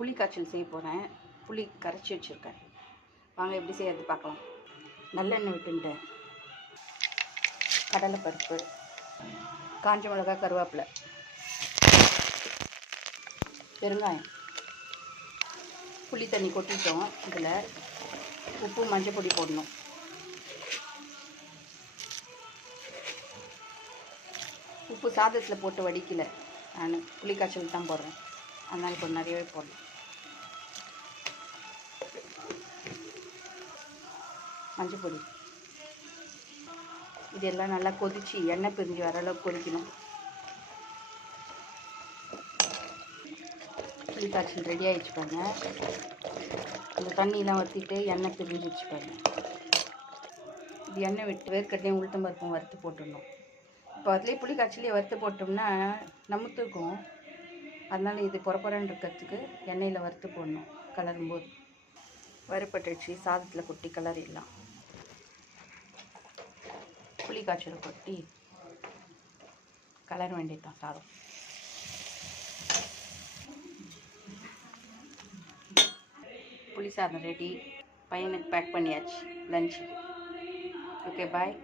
புளி காய்ச்சல் செய்ய போகிறேன். புளி கரைச்சி வச்சுருக்கேன். வாங்க எப்படி செய்யறது பார்க்கலாம். நல்லெண்ணெய் விட்டுட்டேன். கடலைப்பருப்பு, காஞ்ச மிளகா, கருவேப்பிலை, பெருங்காயம், புளி தண்ணி கொட்டிட்டோம். இதில் உப்பு, மஞ்சள் பொடி போடணும். உப்பு சாதத்தில் போட்டு வடிக்கலை, நான் புளி காய்ச்சல் தான் போடுறேன். அதனால் கொஞ்சம் நிறையவே போடணும். மஞ்சள் பொடி, இதெல்லாம் நல்லா கொதித்து எண்ணெய் பிரிஞ்சு வர அளவுக்கு கொதிக்கணும். புளி காய்ச்சல் ரெடி ஆகிடுச்சு பாருங்க. இந்த தண்ணியெலாம் வற்றிட்டு எண்ணெய் பிரிஞ்சு வச்சுப்பாங்க. இது எண்ணெய் விட்டு வேர்க்கடலையும் உளுத்தம் பருப்பும் வறுத்து போட்டுடணும். இப்போ அதுலேயே புளி காய்ச்சலையே வறுத்து போட்டோம்னா நமுத்துக்கும். அதனால் இது பொறப்பொறன்னு இருக்கிறதுக்கு எண்ணெயில் வறுத்து போடணும். கலரும்போது வறுப்பட்டுச்சு சாதத்தில் கொட்டி கலரிடலாம். புளி காய்ச்சலை கொட்டி கலர வேண்டியதுதான் சாதம். புளி சாதம் ரெடி. பையனுக்கு பேக் பண்ணியாச்சு லஞ்சு. ஓகே, பாய்.